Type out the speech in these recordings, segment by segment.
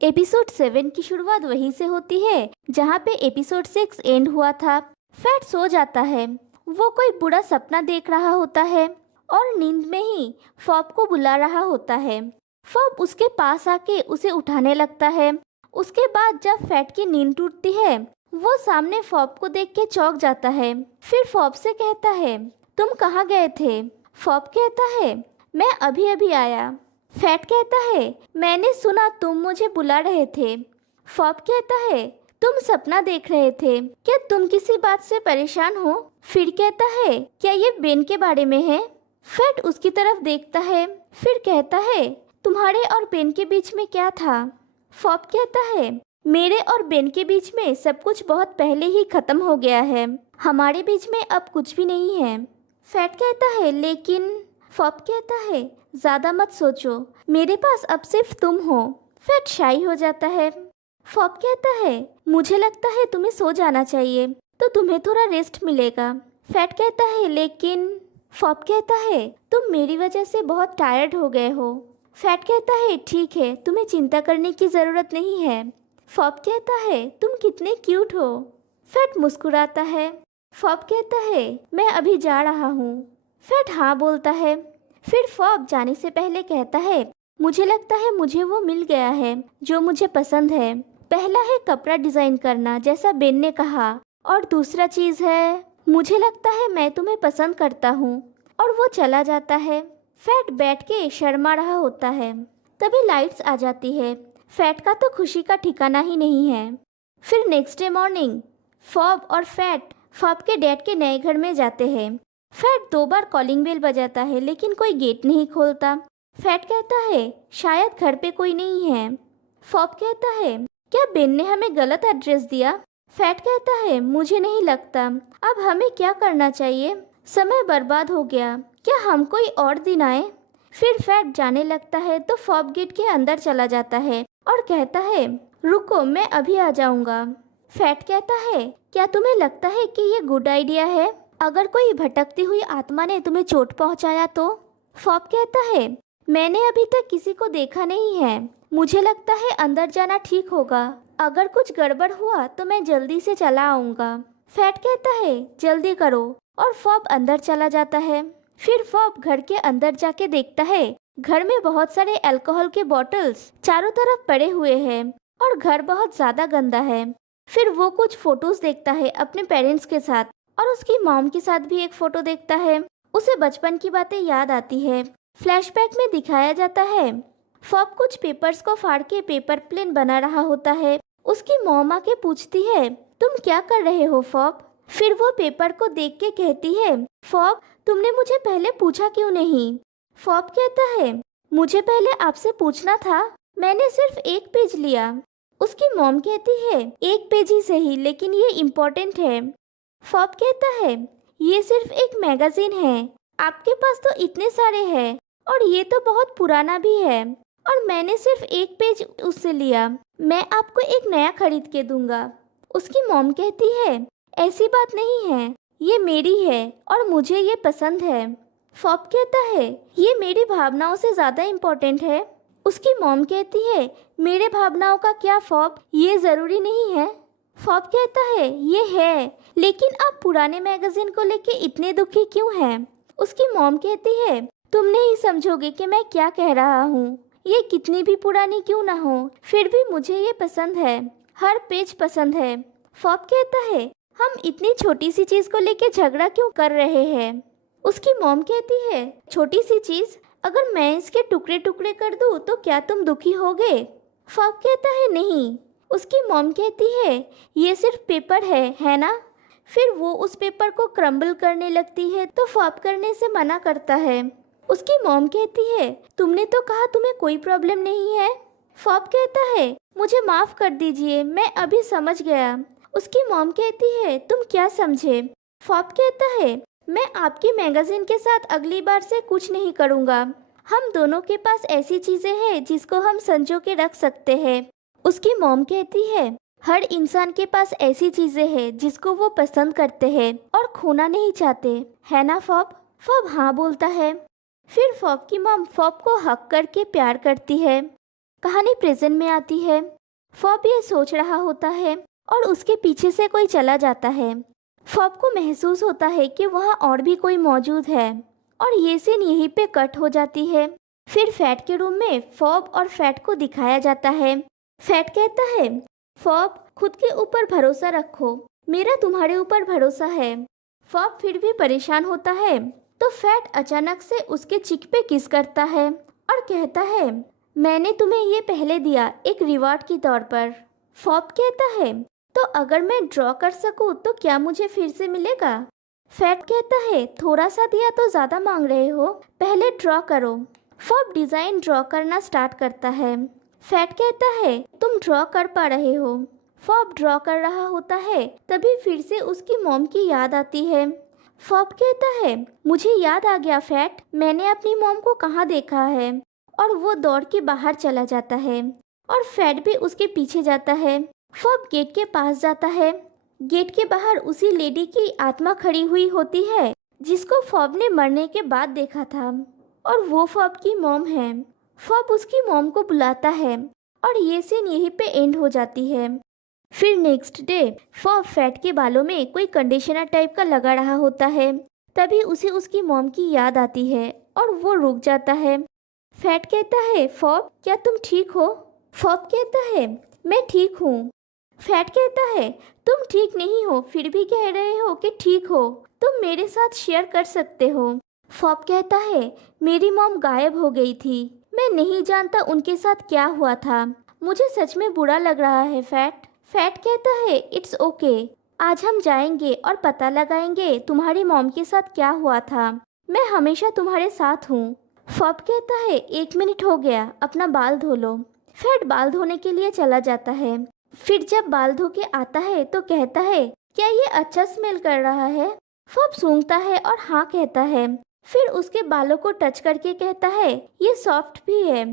Episode 7 की शुरुआत वहीं से होती है जहाँ पे एपिसोड 6 एंड हुआ था। फैट सो जाता है। वो कोई बुरा सपना देख रहा होता है और नींद में ही फॉब को बुला रहा होता है। फॉब उसके पास आके उसे उठाने लगता है। उसके बाद जब फैट की नींद टूटती है वो सामने फॉब को देख के चौंक जाता है। फिर फॉब से कहता है, तुम कहाँ गए थे? फॉब कहता है, मैं अभी अभी आया। फैट कहता है, मैंने सुना तुम मुझे बुला रहे थे। फॉब कहता है, तुम सपना देख रहे थे, क्या तुम किसी बात से परेशान हो? फिर कहता है, क्या ये बेन के बारे में है? फैट उसकी तरफ देखता है, फिर कहता है, तुम्हारे और बेन के बीच में क्या था? फॉब कहता है, मेरे और बेन के बीच में सब कुछ बहुत पहले ही खत्म हो गया है, हमारे बीच में अब कुछ भी नहीं है। फैट कहता है, लेकिन फॉब कहता है, ज़्यादा मत सोचो, मेरे पास अब सिर्फ तुम हो। फैट शाई हो जाता है। फॉब कहता है, मुझे लगता है तुम्हें सो जाना चाहिए, तो तुम्हें थोड़ा रेस्ट मिलेगा। फैट कहता है, लेकिन फॉब कहता है, तुम मेरी वजह से बहुत टायर्ड हो गए हो। फैट कहता है, ठीक है, तुम्हें चिंता करने की ज़रूरत नहीं है। फॉब कहता है, तुम कितने क्यूट हो। फैट मुस्कुराता है। फॉब कहता है, मैं अभी जा रहा हूँ। फैट हाँ बोलता है। फिर फॉब जाने से पहले कहता है, मुझे लगता है मुझे वो मिल गया है जो मुझे पसंद है। पहला है कपड़ा डिज़ाइन करना जैसा बेन ने कहा, और दूसरा चीज़ है, मुझे लगता है मैं तुम्हें पसंद करता हूँ। और वो चला जाता है। फैट बैठ के शर्मा रहा होता है। तभी लाइट्स आ जाती है। फैट का तो खुशी का ठिकाना ही नहीं है। फिर नेक्स्ट डे मॉर्निंग फॉब और फैट फॉब के डैड के नए घर में जाते हैं। फैट 2 बार कॉलिंग बेल बजाता है लेकिन कोई गेट नहीं खोलता। फैट कहता है, शायद घर पे कोई नहीं है। फॉब कहता है, क्या बेन ने हमें गलत एड्रेस दिया? फैट कहता है, मुझे नहीं लगता। अब हमें क्या करना चाहिए? समय बर्बाद हो गया, क्या हम कोई और दिन आए? फिर फैट जाने लगता है तो फॉब गेट के अंदर चला जाता है और कहता है, रुको, मैं अभी आ जाऊंगा। फैट कहता है, क्या तुम्हें लगता है कि ये गुड आइडिया है? अगर कोई भटकती हुई आत्मा ने तुम्हें चोट पहुंचाया तो? फॉब कहता है, मैंने अभी तक किसी को देखा नहीं है, मुझे लगता है अंदर जाना ठीक होगा। अगर कुछ गड़बड़ हुआ तो मैं जल्दी से चला आऊँगा। फैट कहता है, जल्दी करो, और फॉब अंदर चला जाता है। फिर फॉब घर के अंदर जाके देखता है, घर में बहुत सारे अल्कोहल के बॉटल्स चारों तरफ पड़े हुए हैं और घर बहुत ज़्यादा गंदा है। फिर वो कुछ फोटोज देखता है अपने पेरेंट्स के साथ, और उसकी मॉम के साथ भी एक फ़ोटो देखता है। उसे बचपन की बातें याद आती है। फ्लैशबैक में दिखाया जाता है, फॉब कुछ पेपर्स को फाड़ के पेपर प्लेन बना रहा होता है। उसकी मॉम आके पूछती है, तुम क्या कर रहे हो फॉब? फिर वो पेपर को देख के कहती है, फॉब, तुमने मुझे पहले पूछा क्यों नहीं? फॉब कहता है, मुझे पहले आपसे पूछना था, मैंने सिर्फ एक पेज लिया। उसकी मॉम कहती है, एक पेज ही सही, लेकिन ये इम्पोर्टेंट है। फॉब कहता है, ये सिर्फ एक मैगजीन है, आपके पास तो इतने सारे हैं, और ये तो बहुत पुराना भी है, और मैंने सिर्फ एक पेज उससे लिया, मैं आपको एक नया खरीद के दूंगा। उसकी मॉम कहती है, ऐसी बात नहीं है, ये मेरी है और मुझे ये पसंद है। फॉब कहता है, ये मेरी भावनाओं से ज़्यादा इम्पोर्टेंट है। उसकी मॉम कहती है, मेरे भावनाओं का क्या फॉब, ये ज़रूरी नहीं है। फॉब कहता है, ये है, लेकिन आप पुराने मैगजीन को लेके इतने दुखी क्यों हैं? उसकी मॉम कहती है, तुम नहीं समझोगे कि मैं क्या कह रहा हूँ, ये कितनी भी पुरानी क्यों ना हो, फिर भी मुझे ये पसंद है, हर पेज पसंद है। फॉब कहता है, हम इतनी छोटी सी चीज़ को लेके झगड़ा क्यों कर रहे हैं? उसकी मॉम कहती है, छोटी सी चीज़, अगर मैं इसके टुकड़े टुकड़े कर दूँ तो क्या तुम दुखी होगे? फॉब कहता है, नहीं। उसकी मॉम कहती है, ये सिर्फ पेपर है ना? फिर वो उस पेपर को क्रम्बल करने लगती है तो फॉब करने से मना करता है। उसकी मॉम कहती है, तुमने तो कहा तुम्हें कोई प्रॉब्लम नहीं है। फॉब कहता है, मुझे माफ़ कर दीजिए, मैं अभी समझ गया। उसकी मॉम कहती है, तुम क्या समझे? फॉब कहता है, मैं आपकी मैगजीन के साथ अगली बार से कुछ नहीं करूँगा। हम दोनों के पास ऐसी चीज़ें हैं जिसको हम संजो के रख सकते हैं। उसकी मॉम कहती है, हर इंसान के पास ऐसी चीज़ें हैं जिसको वो पसंद करते हैं और खोना नहीं चाहते, है ना फॉब? फॉब हाँ बोलता है। फिर फॉब की मॉम फॉब को हक करके प्यार करती है। कहानी प्रेजेंट में आती है। फॉब ये सोच रहा होता है और उसके पीछे से कोई चला जाता है। फॉब को महसूस होता है कि वहाँ और भी कोई मौजूद है और ये सीन यहीं पे कट हो जाती है। फिर फैट के रूम में फॉब और फैट को दिखाया जाता है। फैट कहता है, फॉब खुद के ऊपर भरोसा रखो, मेरा तुम्हारे ऊपर भरोसा है। फॉब फिर भी परेशान होता है तो फैट अचानक से उसके चिक पे किस करता है और कहता है, मैंने तुम्हें ये पहले दिया एक रिवॉर्ड के तौर पर। फॉब कहता है, तो अगर मैं ड्रॉ कर सकूं तो क्या मुझे फिर से मिलेगा? फैट कहता है, थोड़ा सा दिया तो ज़्यादा मांग रहे हो, पहले ड्रॉ करो। फॉब डिज़ाइन ड्रॉ करना स्टार्ट करता है। फैट कहता है, तुम ड्रॉ कर पा रहे हो। फॉब ड्रॉ कर रहा होता है, तभी फिर से उसकी मॉम की याद आती है। फॉब कहता है, मुझे याद आ गया फैट, मैंने अपनी मॉम को कहाँ देखा है। और वो दौड़ के बाहर चला जाता है और फैट भी उसके पीछे जाता है। फॉब गेट के पास जाता है। गेट के बाहर उसी लेडी की आत्मा खड़ी हुई होती है जिसको फॉब ने मरने के बाद देखा था और वो फॉब की मॉम है। फॉब उसकी मॉम को बुलाता है और ये सीन यहीं पे एंड हो जाती है। फिर नेक्स्ट डे फॉब फैट के बालों में कोई कंडीशनर टाइप का लगा रहा होता है। तभी उसे उसकी मॉम की याद आती है और वो रुक जाता है। फैट कहता है, फॉब क्या तुम ठीक हो? फॉब कहता है, मैं ठीक हूँ। फैट कहता है, तुम ठीक नहीं हो फिर भी कह रहे हो कि ठीक हो, तुम मेरे साथ शेयर कर सकते हो। फॉब कहता है, मेरी मॉम गायब हो गई थी, मैं नहीं जानता उनके साथ क्या हुआ था, मुझे सच में बुरा लग रहा है फैट। फैट कहता है, इट्स ओके, आज हम जाएंगे और पता लगाएंगे तुम्हारी मॉम के साथ क्या हुआ था, मैं हमेशा तुम्हारे साथ हूँ। फॉब कहता है, 1 मिनट हो गया, अपना बाल धो लो। फैट बाल धोने के लिए चला जाता है। फिर जब बाल धो के आता है तो कहता है, क्या ये अच्छा स्मेल कर रहा है? फॉब सूंघता है और हाँ कहता है। फिर उसके बालों को टच करके कहता है, ये सॉफ्ट भी है।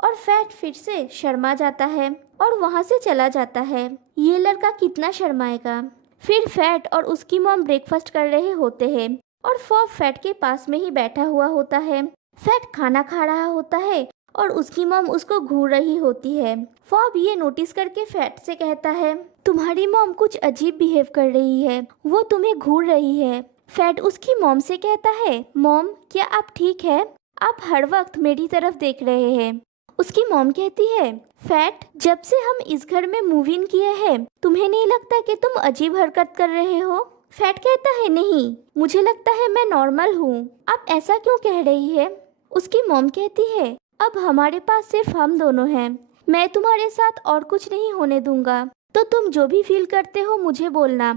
और फैट फिर से शर्मा जाता है और वहाँ से चला जाता है। ये लड़का कितना शर्माएगा। फिर फैट और उसकी मॉम ब्रेकफास्ट कर रहे होते हैं और फॉब फैट के पास में ही बैठा हुआ होता है। फैट खाना खा रहा होता है और उसकी मॉम उसको घूर रही होती है। फॉब ये नोटिस करके फैट से कहता है, तुम्हारी मॉम कुछ अजीब बिहेव कर रही है, वो तुम्हें घूर रही है। फैट उसकी मॉम से कहता है, मॉम क्या आप ठीक है? आप हर वक्त मेरी तरफ देख रहे हैं। उसकी मॉम कहती है, फैट जब से हम इस घर में मूव इन किए हैं तुम्हें नहीं लगता कि तुम अजीब हरकत कर रहे हो? फैट कहता है, नहीं, मुझे लगता है मैं नॉर्मल हूँ, आप ऐसा क्यों कह रही है? उसकी मॉम कहती है, अब हमारे पास सिर्फ हम दोनों हैं, मैं तुम्हारे साथ और कुछ नहीं होने दूंगा, तो तुम जो भी फील करते हो मुझे बोलना।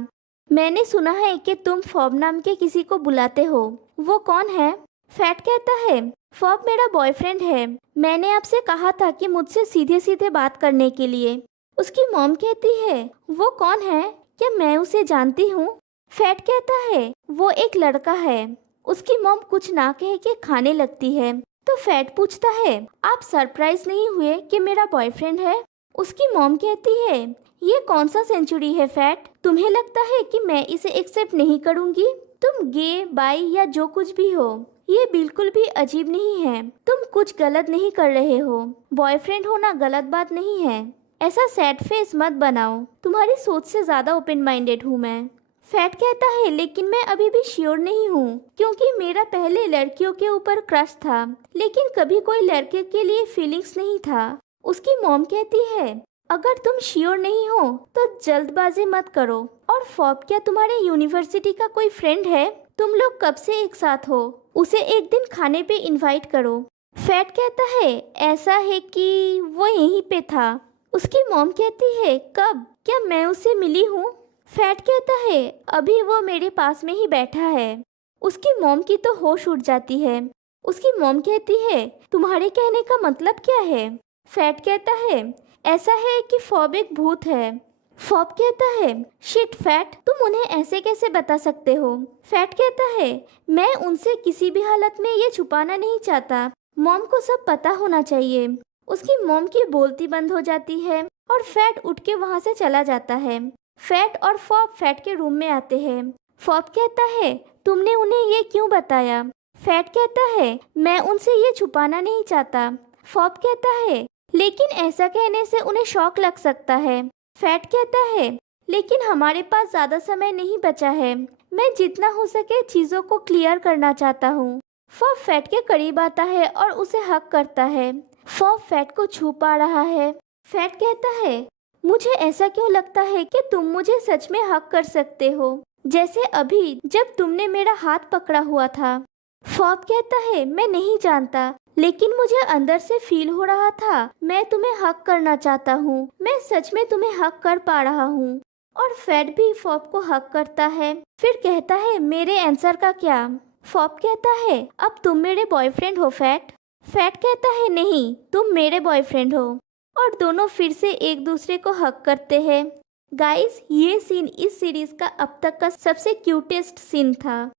मैंने सुना है कि तुम फॉब नाम के किसी को बुलाते हो, वो कौन है? फैट कहता है, फॉब मेरा बॉयफ्रेंड है, मैंने आपसे कहा था कि मुझसे सीधे सीधे बात करने के लिए। उसकी मॉम कहती है, वो कौन है, क्या मैं उसे जानती हूँ? फैट कहता है, वो एक लड़का है। उसकी मॉम कुछ ना कह के खाने लगती है तो फैट पूछता है, आप सरप्राइज नहीं हुए कि मेरा बॉयफ्रेंड है? उसकी मॉम कहती है, ये कौन सा सेंचुरी है फैट, तुम्हें लगता है कि मैं इसे एक्सेप्ट नहीं करूँगी? तुम गे बाई या जो कुछ भी हो, ये बिल्कुल भी अजीब नहीं है, तुम कुछ गलत नहीं कर रहे हो, बॉयफ्रेंड होना गलत बात नहीं है, ऐसा सैड फेस मत बनाओ, तुम्हारी सोच से ज़्यादा ओपन माइंडेड हूँ मैं। फैट कहता है, लेकिन मैं अभी भी श्योर नहीं हूँ क्योंकि मेरा पहले लड़कियों के ऊपर क्रश था लेकिन कभी कोई लड़के के लिए फीलिंग्स नहीं था। उसकी मॉम कहती है, अगर तुम श्योर नहीं हो तो जल्दबाजी मत करो। और फॉब क्या तुम्हारे यूनिवर्सिटी का कोई फ्रेंड है? तुम लोग कब से एक साथ हो? उसे एक दिन खाने पे इनवाइट करो। फैट कहता है, ऐसा है कि वो यहीं पे था। उसकी मॉम कहती है, कब, क्या मैं उससे मिली हूँ? फैट कहता है, अभी वो मेरे पास में ही बैठा है। उसकी मॉम की तो होश उड़ जाती है। उसकी मॉम कहती है, तुम्हारे कहने का मतलब क्या है? फैट कहता है, ऐसा है कि फॉब एक भूत है। फॉब कहता है, शिट फैट, तुम उन्हें ऐसे कैसे बता सकते हो? फैट कहता है, मैं उनसे किसी भी हालत में ये छुपाना नहीं चाहता, मॉम को सब पता होना चाहिए। उसकी मॉम की बोलती बंद हो जाती है और फैट उठ के वहाँ से चला जाता है। फैट और फॉब फैट के रूम में आते हैं। फॉब कहता है, तुमने उन्हें ये क्यों बताया? फैट कहता है, मैं उनसे ये छुपाना नहीं चाहता। फॉब कहता है, लेकिन ऐसा कहने से उन्हें शॉक लग सकता है। फैट कहता है, लेकिन हमारे पास ज़्यादा समय नहीं बचा है। मैं जितना हो सके चीज़ों को क्लियर करना चाहता हूँ। फॉब फैट के करीब आता है और उसे हक करता है। फॉब फैट को छू पा रहा है। फैट कहता है, मुझे ऐसा क्यों लगता है कि तुम मुझे सच में हक कर सकते हो, जैसे अभी जब तुमने मेरा हाथ पकड़ा हुआ था। फॉब कहता है, मैं नहीं जानता, लेकिन मुझे अंदर से फील हो रहा था मैं तुम्हें हक करना चाहता हूँ। मैं सच में तुम्हें हक कर पा रहा हूँ। और फैट भी फॉब को हक करता है। फिर कहता है, मेरे आंसर का क्या? फॉब कहता है, अब तुम मेरे बॉयफ्रेंड हो फैट। फैट कहता है, नहीं, तुम मेरे बॉयफ्रेंड हो। और दोनों फिर से एक दूसरे को हक करते हैं। गाइस, ये सीन इस सीरीज का अब तक का सबसे क्यूटेस्ट सीन था।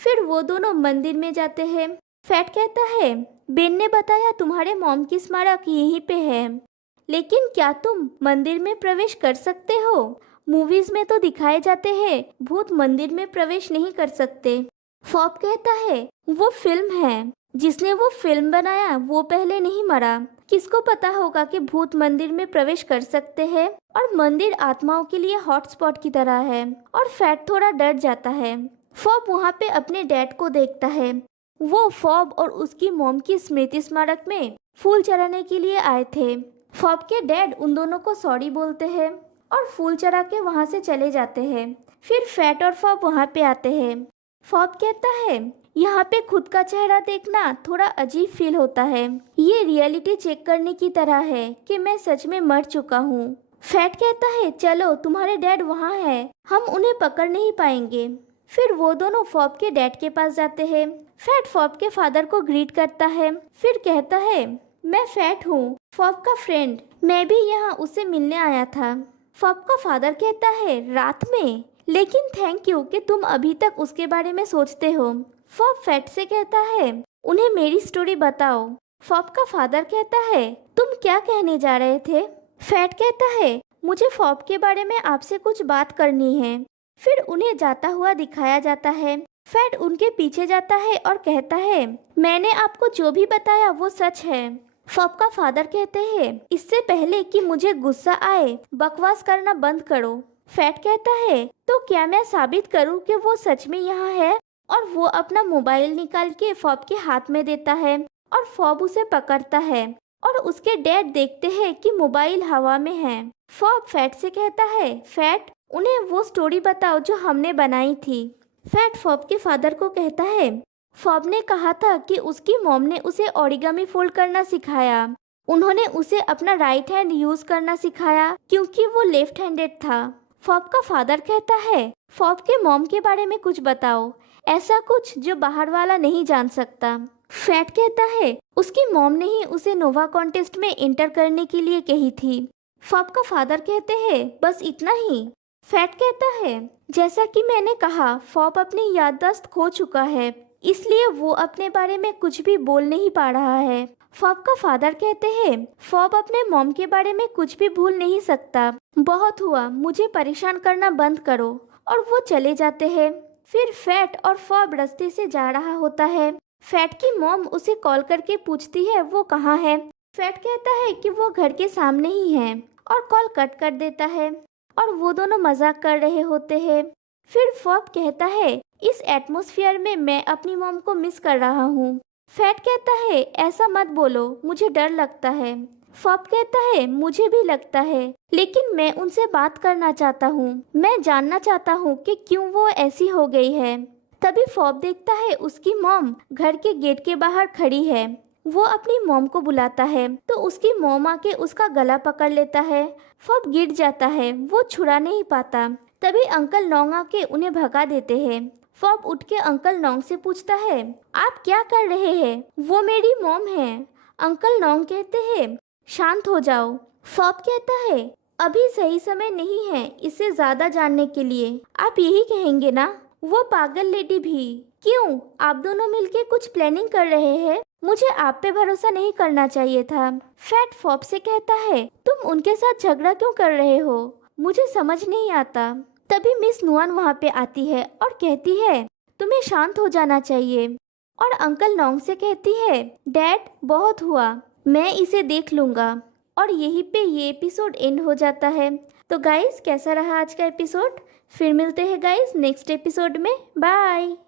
फिर वो दोनों मंदिर में जाते हैं। फैट कहता है, बेन ने बताया तुम्हारे मॉम की स्मारक यहीं पे है, लेकिन क्या तुम मंदिर में प्रवेश कर सकते हो? मूवीज में तो दिखाए जाते हैं भूत मंदिर में प्रवेश नहीं कर सकते। फॉब कहता है, वो फिल्म है, जिसने वो फिल्म बनाया वो पहले नहीं मरा। किसको पता होगा कि भूत मंदिर में प्रवेश कर सकते हैं। और मंदिर आत्माओं के लिए हॉटस्पॉट की तरह है। और फैट थोड़ा डर जाता है। फॉब वहाँ पे अपने डैड को देखता है। वो फॉब और उसकी मॉम की स्मृति स्मारक में फूल चढ़ाने के लिए आए थे। फॉब के डैड उन दोनों को सॉरी बोलते हैं और फूल चढ़ा के वहाँ से चले जाते हैं। फिर फैट और फॉब वहाँ पे आते हैं। फॉब कहता है, यहाँ पे खुद का चेहरा देखना थोड़ा अजीब फील होता है। ये रियलिटी चेक करने की तरह है कि मैं सच में मर चुका हूँ। फैट कहता है, चलो तुम्हारे डैड वहाँ है, हम उन्हें पकड़ नहीं पाएंगे। फिर वो दोनों फॉब के डैड के पास जाते हैं। फैट फॉब के फादर को ग्रीट करता है। फिर कहता है, मैं फैट हूँ, फॉब का फ्रेंड। मैं भी यहाँ उससे मिलने आया था। फॉब का फादर कहता है, रात में? लेकिन थैंक यू कि तुम अभी तक उसके बारे में सोचते हो। फॉब फैट से कहता है, उन्हें मेरी स्टोरी बताओ। फॉब का फादर कहता है, तुम क्या कहने जा रहे थे? फैट कहता है, मुझे फॉब के बारे में आपसे कुछ बात करनी है। फिर उन्हें जाता हुआ दिखाया जाता है। फैट उनके पीछे जाता है और कहता है, मैंने आपको जो भी बताया वो सच है। फॉब का फादर कहते हैं, इससे पहले कि मुझे गुस्सा आए बकवास करना बंद करो। फैट कहता है, तो क्या मैं साबित करूं कि वो सच में यहाँ है? और वो अपना मोबाइल निकाल के फॉब के हाथ में देता है और फॉब उसे पकड़ता है और उसके डैड देखते हैं कि मोबाइल हवा में है। फॉब फैट से कहता है, फैट, उन्हें वो स्टोरी बताओ जो हमने बनाई थी। फैट फॉब के फादर को कहता है, फॉब ने कहा था कि उसकी मॉम ने उसे ओरिगामी फोल्ड करना सिखाया। उन्होंने उसे अपना राइट हैंड यूज करना सिखाया क्योंकि वो लेफ्ट हैंडेड था। फॉब का फादर कहता है, फॉब के मॉम के बारे में कुछ बताओ, ऐसा कुछ जो बाहर वाला नहीं जान सकता। फैट कहता है, उसकी मॉम ने ही उसे नोवा कॉन्टेस्ट में एंटर करने के लिए कही थी। फॉब का फादर कहते हैं, बस इतना ही? फैट कहता है, जैसा कि मैंने कहा, फॉब अपनी याददाश्त खो चुका है, इसलिए वो अपने बारे में कुछ भी बोल नहीं पा रहा है। फॉब का फादर कहते हैं, फॉब अपने मॉम के बारे में कुछ भी भूल नहीं सकता। बहुत हुआ, मुझे परेशान करना बंद करो। और वो चले जाते हैं। फिर फैट और फॉब रास्ते से जा रहा होता है। फैट की मॉम उसे कॉल करके पूछती है वो कहाँ है। फैट कहता है कि वो घर के सामने ही है और कॉल कट कर देता है और वो दोनों मजाक कर रहे होते हैं। फिर फॉब कहता है, इस एटमॉस्फेयर में मैं अपनी मॉम को मिस कर रहा हूँ। फैट कहता है, ऐसा मत बोलो, मुझे डर लगता है। फॉब कहता है, मुझे भी लगता है, लेकिन मैं उनसे बात करना चाहता हूँ। मैं जानना चाहता हूँ कि क्यों वो ऐसी हो गई है। तभी फॉब देखता है उसकी मॉम घर के गेट के बाहर खड़ी है। वो अपनी मॉम को बुलाता है तो उसकी मॉम आके उसका गला पकड़ लेता है। फॉब गिर जाता है, वो छुड़ा नहीं पाता। तभी अंकल नोंग आके उन्हें भगा देते हैं। फॉब उठ के अंकल नोंग से पूछता है, आप क्या कर रहे हैं? वो मेरी मॉम है। अंकल नोंग कहते हैं, शांत हो जाओ। फॉब कहता है, अभी सही समय नहीं है इससे ज्यादा जानने के लिए। आप यही कहेंगे ना? वो पागल लेडी भी। क्यों, आप दोनों मिलके कुछ प्लानिंग कर रहे हैं? मुझे आप पे भरोसा नहीं करना चाहिए था। फैट फॉब से कहता है, तुम उनके साथ झगड़ा क्यों कर रहे हो? मुझे समझ नहीं आता। तभी मिस नुआन वहाँ पे आती है और कहती है, तुम्हें शांत हो जाना चाहिए। और अंकल नोंग से कहती है, डैड, बहुत हुआ, मैं इसे देख लूँगा। और यहीं पे ये एपिसोड एंड हो जाता है। तो गाइस कैसा रहा आज का एपिसोड? फिर मिलते हैं गाइस नेक्स्ट एपिसोड में। बाय।